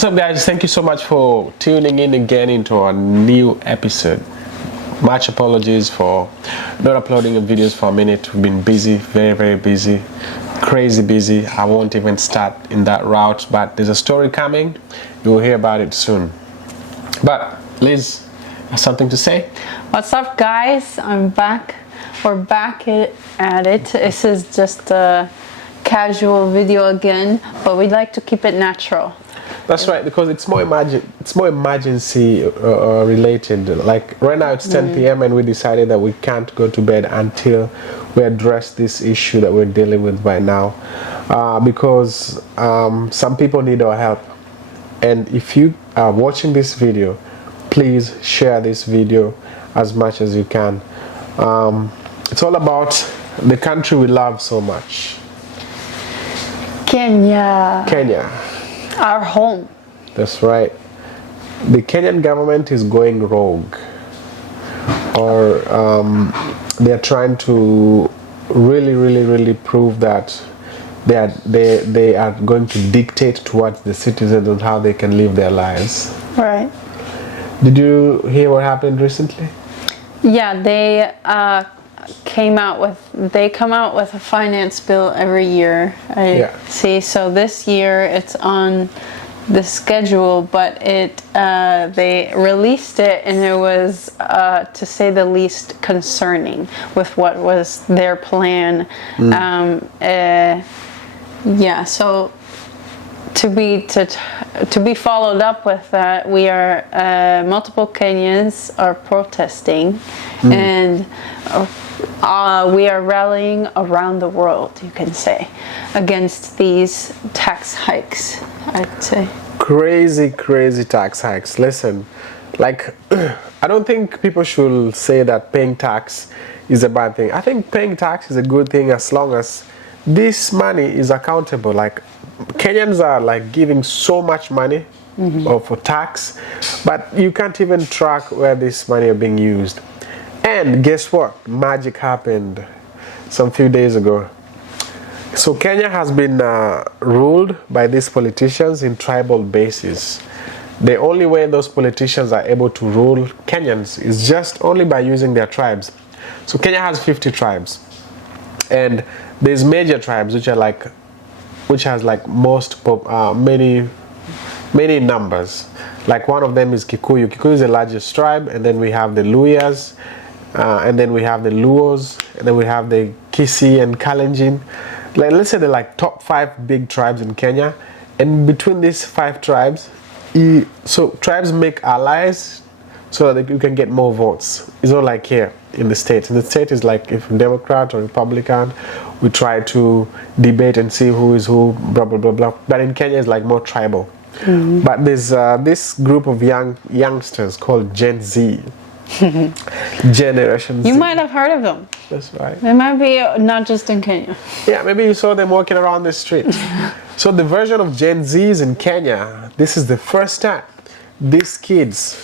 What's up, guys? Thank you so much for tuning in again into our new episode. Much apologies for not uploading videos for a minute. We've been busy, very busy, crazy busy. I won't even start in that route, but there's a story coming. You will hear about it soon. But Liz has something to say. What's up, guys? I'm back. We're back at it. This is just a casual video again, but we'd like to keep it natural. That's right, because it's more emergency related. Like right now it's 10 p.m. and we decided that we can't go to bed until we address this issue that we're dealing with right now, because some people need our help. And if you are watching this video, please share this video as much as you can. It's all about the country we love so much. Kenya. Our home. That's right. The Kenyan government is going rogue, or they're trying to really prove that they are going to dictate towards the citizens on how they can live their lives. Right. Did you hear what happened recently? Yeah, they come out with a finance bill every year. See, so this year it's on the schedule, but they released it, and it was to say the least concerning with what was their plan. So to be followed up with that, we are multiple Kenyans are protesting, and we are rallying around the world, you can say, against these tax hikes, I'd say. Crazy tax hikes. Listen, like, I don't think people should say that paying tax is a bad thing. I think paying tax is a good thing as long as this money is accountable. Like, Kenyans are like giving so much money for tax, but you can't even track where this money are being used. And guess what? Magic happened some few days ago. So Kenya has been ruled by these politicians in tribal basis. The only way those politicians are able to rule Kenyans is just only by using their tribes. So Kenya has 50 tribes, and there's major tribes which has like many numbers. Like one of them is Kikuyu. Kikuyu is the largest tribe, and then we have the Luyas, and then we have the Luos, and then we have the Kisii and Kalenjin. Like, let's say they're like top 5 big tribes in Kenya, and between these 5 tribes, so tribes make allies so that you can get more votes. It's not like here in the States. In the States, is like if Democrat or Republican, we try to debate and see who is who, blah blah blah. But in Kenya, it's like more tribal. But there's this group of youngsters called Gen Z. Generation Z. You might have heard of them. That's right. They might be not just in Kenya. Yeah, maybe you saw them walking around the street. So the version of Gen Zs in Kenya, this is the first time these kids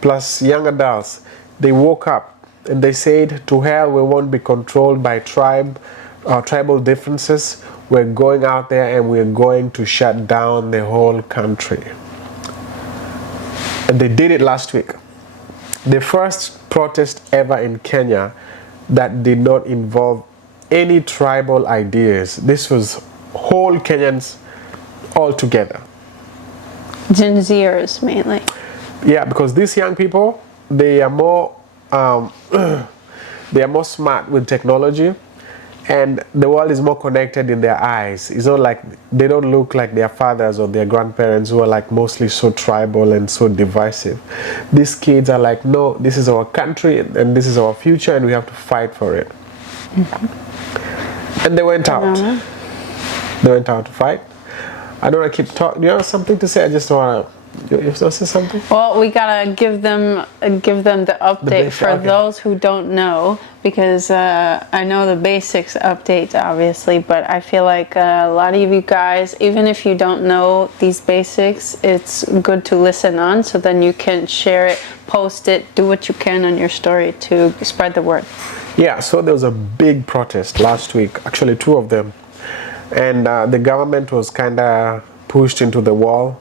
plus young adults, they woke up and they said, to hell, we won't be controlled by tribal differences. We're going out there and we're going to shut down the whole country. And they did it last week. The first protest ever in Kenya that did not involve any tribal ideas. This was whole Kenyans all together. Gen Zers mainly. Yeah, because these young people, they are more smart with technology, and the world is more connected in their eyes. It's not like they don't look like their fathers or their grandparents who are like mostly so tribal and so divisive. These kids are like, no, this is our country and this is our future and we have to fight for it. And they went out. They went out to fight. I don't want to keep talking. Do you have something to say? I just want to. You want to say something? Well, we gotta give them the update for those who don't know, because I know the basics update obviously, but I feel like a lot of you guys, even if you don't know these basics, it's good to listen on, so then you can share it, post it, do what you can on your story to spread the word. Yeah, so there was a big protest last week, actually 2 of them, and the government was kind of pushed into the wall.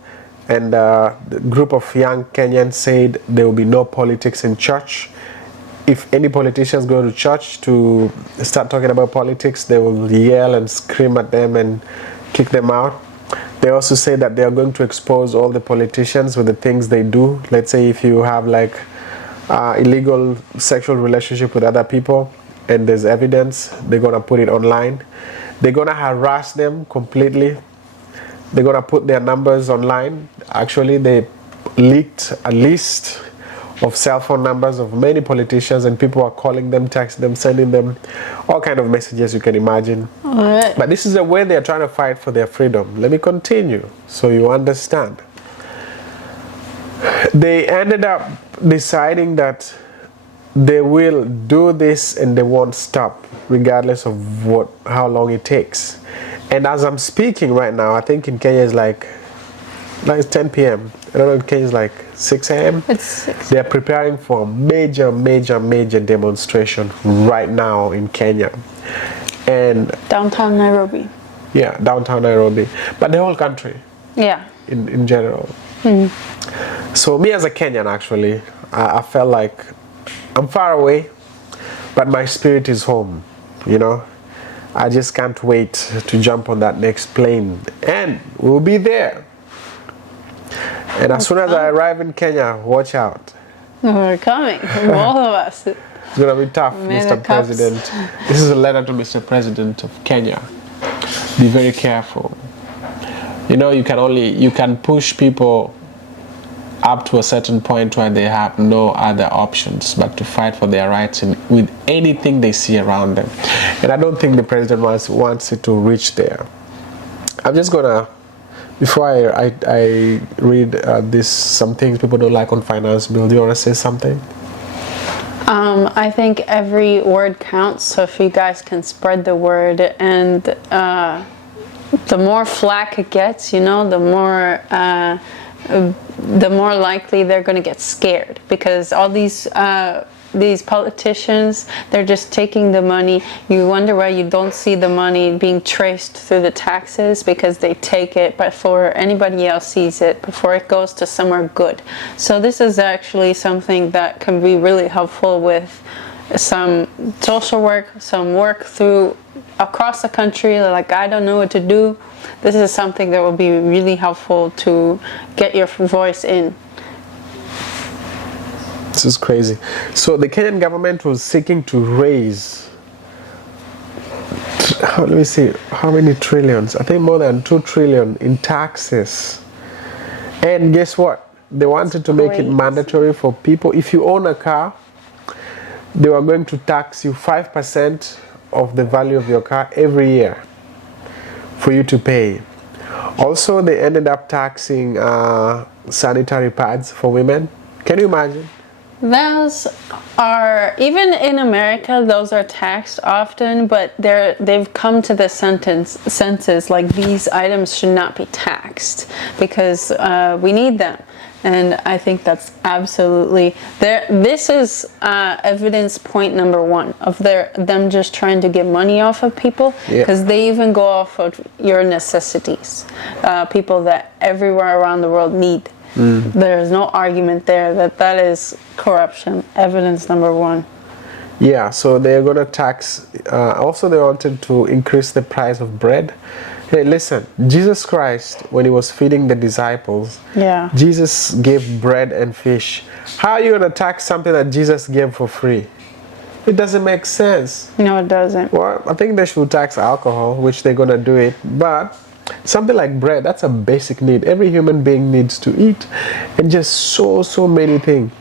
and the group of young Kenyans said there will be no politics in church. If any politicians go to church to start talking about politics, they will yell and scream at them and kick them out. They also say that they are going to expose all the politicians with the things they do. Let's say if you have like illegal sexual relationship with other people and there's evidence, they're going to put it online. They're going to harass them completely. They're going to put their numbers online. Actually, they leaked a list of cell phone numbers of many politicians, and people are calling them, texting them, sending them all kind of messages you can imagine. Right. But this is the way they're trying to fight for their freedom. Let me continue so you understand. They ended up deciding that they will do this and they won't stop regardless of how long it takes. And as I'm speaking right now, I think in Kenya it's like it's 10 p.m. I don't know if Kenya is like 6 a.m. It's 6. They're preparing for a major demonstration right now in Kenya. And Downtown Nairobi. yeah, downtown Nairobi. But the whole country Yeah. in general. So me as a Kenyan, actually, I felt like I'm far away, but my spirit is home, you know. I just can't wait to jump on that next plane, and we'll be there. And as soon as I arrive in Kenya, watch out. We're coming. All of us. It's gonna be tough, May the Mr. cups- President. This is a letter to Mr. President of Kenya. Be very careful. You know, you can push people up to a certain point where they have no other options but to fight for their rights with anything they see around them. And I don't think the president wants it to reach there. I'm just gonna, before I read some things people don't like on finance bill, do you want to say something? I think every word counts, so if you guys can spread the word, and the more flack it gets, you know, the more likely they're going to get scared, because all these politicians, they're just taking the money. You wonder why you don't see the money being traced through the taxes, because they take it before anybody else sees it, before it goes to somewhere good. So this is actually something that can be really helpful with some social work, some work through across the country, like I don't know what to do. This is something that will be really helpful to get your voice in. This is crazy. So the Kenyan government was seeking to raise, let me see, how many trillions? I think more than 2 trillion in taxes. And guess what? They wanted to make it mandatory for people. If you own a car, they were going to tax you 5% of the value of your car every year for you to pay. Also, they ended up taxing sanitary pads for women. Can you imagine? Those are, even in America, those are taxed often, but they've come to the senses like these items should not be taxed because we need them. And I think that's absolutely there. This is evidence point number one of them just trying to get money off of people, because they even go off of your necessities, people that everywhere around the world need. There's no argument there that is corruption. Evidence number one. Yeah, so they're going to tax. Also, they wanted to increase the price of bread. Hey, listen, Jesus Christ, when he was feeding the disciples, Jesus gave bread and fish. How are you going to tax something that Jesus gave for free? It doesn't make sense. No, it doesn't. Well, I think they should tax alcohol, which they're going to do it. But something like bread, that's a basic need. Every human being needs to eat. And just so many things.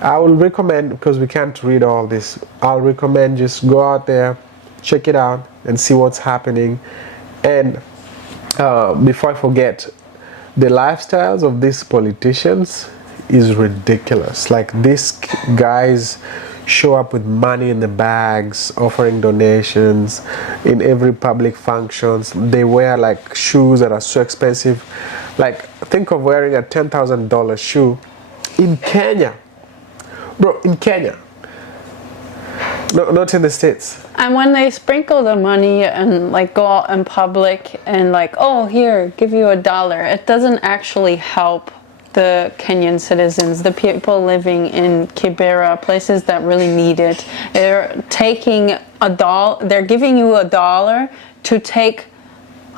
I will recommend, because we can't read all this, I'll recommend just go out there, check it out, and see what's happening. And before I forget, the lifestyles of these politicians is ridiculous. Like, these guys show up with money in the bags, offering donations in every public functions. They wear like shoes that are so expensive. Like, think of wearing a $10,000 shoe in Kenya. Bro, in Kenya. No, not in the States. And when they sprinkle the money and like go out in public and like, oh, here, give you $1, it doesn't actually help the Kenyan citizens, the people living in Kibera, places that really need it. They're taking they're giving you $1 to take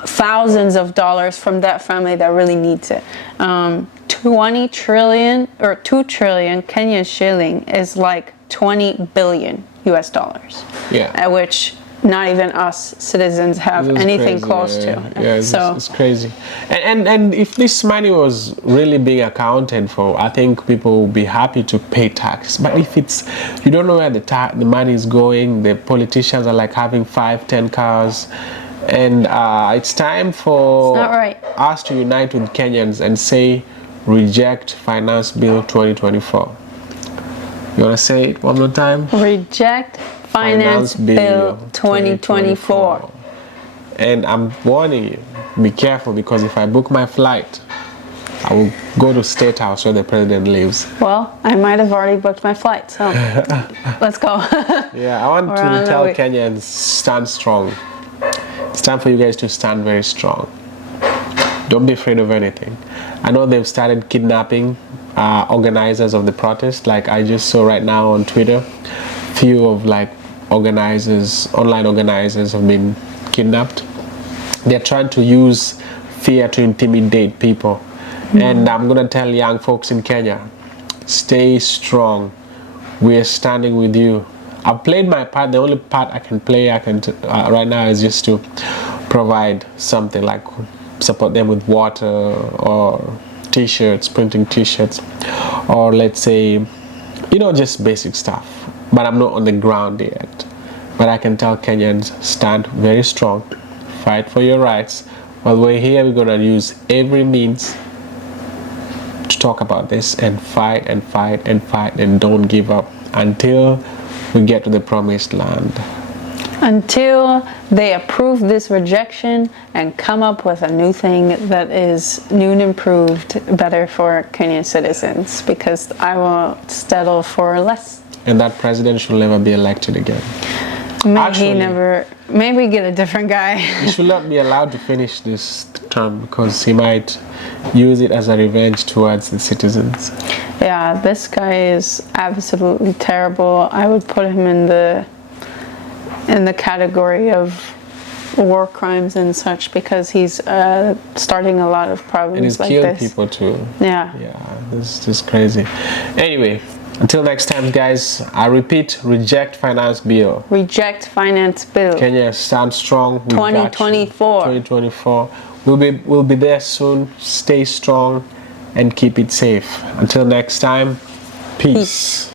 thousands of dollars from that family that really needs it. 20 trillion or 2 trillion Kenyan shilling is like 20 billion US dollars. Yeah. At which not even us citizens have anything crazy, close to. Yeah, it's crazy. And if this money was really being accounted for, I think people will be happy to pay tax. But if it's, you don't know where the money is going, the politicians are like having 5-10 cars, and it's time for It's not right. us to unite with Kenyans and say, reject Finance Bill 2024. You want to say it one more time? Reject Finance Bill 2024. And I'm warning you, be careful, because if I book my flight, I will go to State House where the president lives. Well, I might have already booked my flight, so let's go. Yeah, I want We're to on tell our way. Kenyans, stand strong. It's time for you guys to stand very strong. Don't be afraid of anything. I know they've started kidnapping organizers of the protest, like I just saw right now on Twitter. Few of like online organizers have been kidnapped. They're trying to use fear to intimidate people. And I'm gonna tell young folks in Kenya, stay strong. We're standing with you. I've played my part. The only part I can play right now is just to provide something, like support them with water or t-shirts, printing t-shirts, or let's say, just basic stuff. But I'm not on the ground yet. But I can tell Kenyans, stand very strong, fight for your rights. While we're here, we're gonna use every means to talk about this and fight and fight and fight, and don't give up until we get to the promised land. Until they approve this rejection and come up with a new thing that is new and improved, better for Kenyan citizens, because I won't settle for less. And that president should never be elected again. Maybe get a different guy. He should not be allowed to finish this term, because he might use it as a revenge towards the citizens. Yeah, this guy is absolutely terrible. I would put him in the category of war crimes and such, because he's starting a lot of problems And he's like killed this. people too. Yeah. Yeah, this is just crazy. Anyway, until next time, guys, I repeat, reject Finance Bill. Reject Finance Bill. Kenya, stand strong. We got you. 2024. 2024. We'll be there soon. Stay strong and keep it safe. Until next time, peace.